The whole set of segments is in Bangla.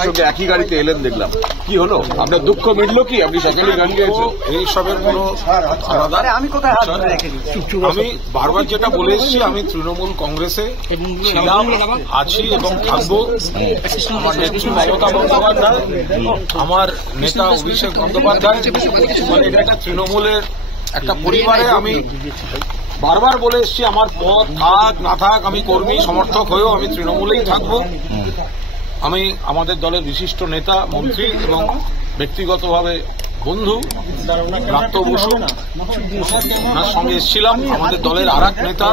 আপনাদের সঙ্গে একই গাড়িতে এলেন দেখলাম, কি হলো? আপনার দুঃখ মিটলো কি? আপনি সেখানে গান গেয়েছেন? এইসবের কোনো আলাদা আমি বারবার যেটা বলে এসেছি, আমি তৃণমূল কংগ্রেসে ছিলাম, আছি এবং থাকবো। আমার নেত্রী মমতা বন্দ্যোপাধ্যায়, আমার নেতা অভিষেক বন্দ্যোপাধ্যায়, মানে এটা একটা তৃণমূলের একটা পরিবারে আমি বারবার বলে এসেছি, আমার পদ থাক না থাক, আমি কর্মী সমর্থক হয়েও আমি তৃণমূলেই থাকবো। আমি আমাদের দলের বিশিষ্ট নেতা, মন্ত্রী এবং ব্যক্তিগতভাবে বন্ধু ব্রাত্য বসু ওনার সঙ্গে এসেছিলাম। আমাদের দলের আর এক নেতা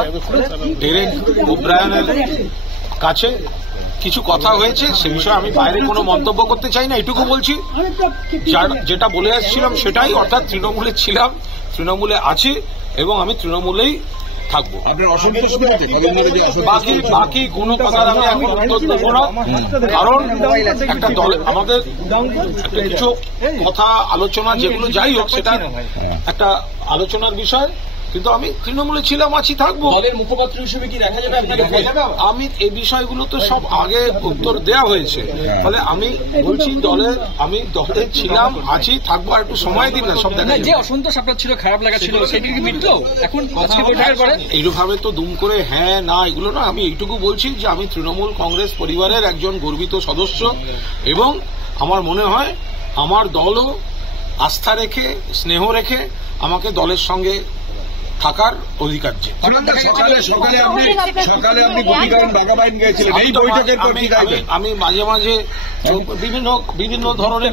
ডেরেক ওব্রায়ানের কাছে কিছু কথা হয়েছে, সে বিষয়ে আমি বাইরে কোনো মন্তব্য করতে চাই না। এটুকু বলছি, যেটা বলে আসছিলাম সেটাই, অর্থাৎ তৃণমূলে ছিলাম, তৃণমূলে আছি এবং আমি তৃণমূলেই থাকবো। বাকি কোনো কথা আমি এখন উত্তর দেবো না, কারণ একটা দল আমাদের একটা কিছু কথা আলোচনা, যেগুলো যাই হোক সেটা একটা আলোচনার বিষয়, কিন্তু আমি তৃণমূলে ছিলাম, আছি, থাকবো। দলের মুখপাত্র হিসেবে কি দেখা যাবে আপনাকে? আমি এই বিষয়গুলো তো সব আগে উত্তর দেওয়া হয়েছে, ফলে আমি বলছি আমি দলে ছিলাম, আছি, থাকবো। আর একটু সময় দিন না, সব দেখা। যে অসন্তোষ আপনার ছিল, খারাপ লাগা ছিল, সেটি কি মিটলো এখন বৈঠকের পরে? এইভাবে তো দুম করে হ্যাঁ না এগুলো না, আমি এইটুকু বলছি যে আমি তৃণমূল কংগ্রেস পরিবারের একজন গর্বিত সদস্য এবং আমার মনে হয় আমার দলও আস্থা রেখে, স্নেহ রেখে আমাকে দলের সঙ্গে থাকার অধিকার যে। আমি মাঝে মাঝে বিভিন্ন ধরনের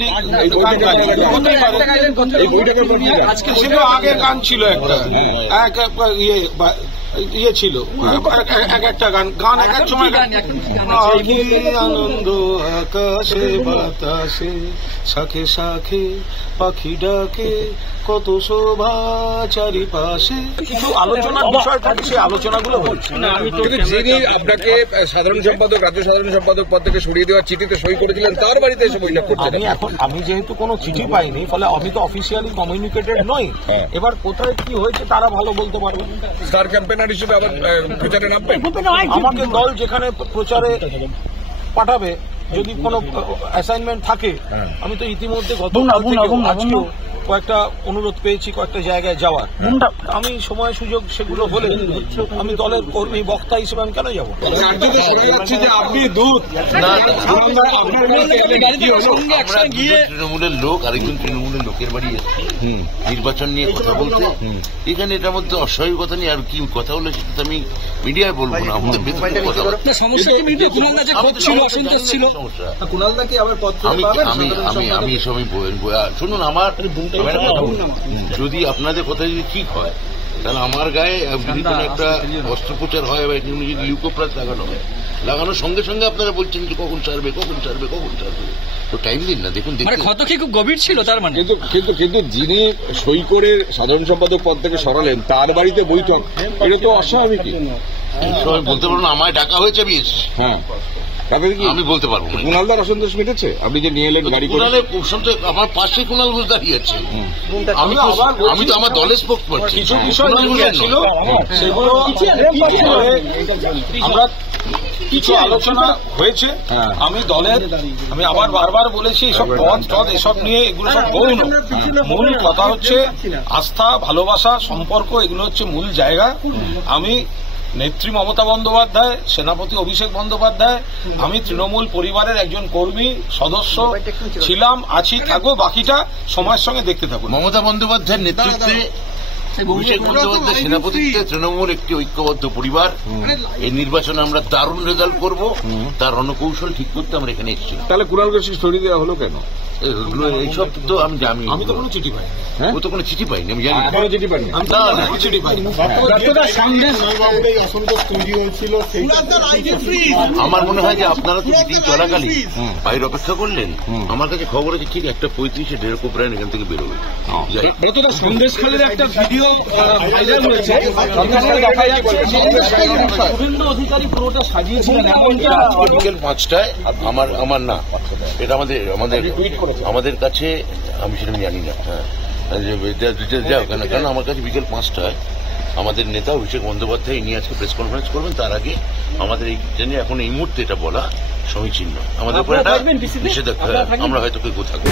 আগে গান ছিল, একটা ইয়ে ছিল, এক একটা গান এক এক সময়। আনন্দ আকাশে বাতাসে, শাখে শাখে পাখি ডাকে, কত শোভা চারিপাশে, কিছু আলোচনার বিষয় থাকে, সেই আলোচনাগুলো হচ্ছে। যিনি আপনাকে সাধারণ সম্পাদক, রাজ্য সাধারণ সম্পাদক পদ থেকে সরিয়ে দেওয়ার চিঠিতে সই করেছিলেন, তার বাড়িতে এসে বৈঠক করছেন। আমি যেহেতু কোনো চিঠি পাইনি, ফলে আমি তো অফিসিয়ালি কমিউনিকেটেড নই। এবার কোথায় কি হয়েছে তারা ভালো বলতে পারবে। স্টার ক্যাম্পেনার হিসেবে আবার প্রচারে নামবেন? আমাকে দল যেখানে প্রচারে পাঠাবে, যদি কোনো অ্যাসাইনমেন্ট থাকে, আমি তো ইতিমধ্যে আজকেও কয়েকটা অনুরোধ পেয়েছি কয়েকটা জায়গায় যাওয়ার। আমি সময় সুযোগ সেগুলো হলে আমি দলের কর্মী বক্তা হিসেবে আমি কেন যাবো? তৃণমূলের লোক আরেকজন তৃণমূলের লোকের বাড়ি নির্বাচন নিয়ে কথা বলতে, এখানে এটার মধ্যে অস্বাভাবিক কথা নেই। আর কি কথা হলো সেটা আমি মিডিয়ায় বলবো না, আমাদের আমি এসব শুনুন, আমার যদি আপনাদের কথা যদি ঠিক হয়, তাহলে আমার গায়ে যদি কোনো একটা অস্ত্রোপচার হয় বা যদি লিউকোপ্লাস লাগানো হয়, লাগানোর সঙ্গে সঙ্গে আপনারা বলছেন যে কখন ছাড়বে, তো টাইম দিন না। দেখুন, ক্ষত কি খুব গভীর ছিল তার মানে? কিন্তু যিনি সই করে সাধারণ সম্পাদক পদ থেকে সরালেন, তার বাড়িতে বৈঠক, এটা তো অস্বাভাবিক। আমি বলতে পারবো না, আমায় ডাকা হয়েছে, আমি এসেছি। হ্যাঁ, আমি বলতে পারবো। কুণালদার অসন্তোষ মিটেছে? আপনি যে নিয়ে এলেন গাড়ি করে, আমার পাশে কুণাল ঘোষ দাঁড়িয়ে আছে। আমি তো আমার দলের স্পোকসপারসন। কিছু বিষয় ছিল, সেগুলো আমরা কিছু আলোচনা হয়েছে। আমি দলের, আমি আবার বারবার বলেছি, এসব পদ এসব নিয়ে এগুলো সব গৌণ। মূল কথা হচ্ছে আস্থা, ভালোবাসা, সম্পর্ক, এগুলো হচ্ছে মূল জায়গা। আমি নেত্রী মমতা বন্দ্যোপাধ্যায়, সেনাপতি অভিষেক বন্দ্যোপাধ্যায়, আমি তৃণমূল পরিবারের একজন কর্মী সদস্য ছিলাম, আছি, থাকবো। বাকিটা সময়ের সঙ্গে দেখতে থাকুন। মমতা বন্দ্যোপাধ্যায়ের নেতৃত্বে, অভিষেক বন্দ্যোপাধ্যায় সেনাপতিত্বে তৃণমূল একটি ঐক্যবদ্ধ পরিবার। এই নির্বাচনে আমরা দারুণ রেজাল্ট করব, তার রণকৌশল ঠিক করতে আমরা এখানে এসেছি। তাহলে কুণাল ঘোষকে সরিয়ে দেওয়া হলো কেন? এইসব তো আমি তো কোনো চিঠি পাইনি। ও তো কোনো চিঠি পাইনি, আমি জানি। চিঠি পাইনি? চিঠি পাইনি। আমার মনে হয় যে আপনারা তো মিটিং চলাকালীন বাইরে অপেক্ষা করলেন। আমার কাছে খবর আছে ঠিক 1:35-এ ডেরেক ওব্রায়ান এখান থেকে বেরোবে। সন্দেশখালীর একটা ভিডিও ভাইরাল হয়েছে, শুভেন্দু অধিকারী পুরোটা সাজিয়েছিলেন বিকেল 5টায়। আমার না, এটা আমাদের কাছে, আমি সেটা জানি না। হ্যাঁ, যাও কেন, কারণ আমার কাছে বিকেল 5টায় আমাদের নেতা অভিষেক বন্দ্যোপাধ্যায় নিয়ে আজকে প্রেস কনফারেন্স করবেন। তার আগে আমাদের এই জেনে এখন এই মুহূর্তে এটা বলা সমীচীন নয়। আমাদের উপর একটা নিষেধাজ্ঞা, আমরা হয়তো কেউ থাকবো।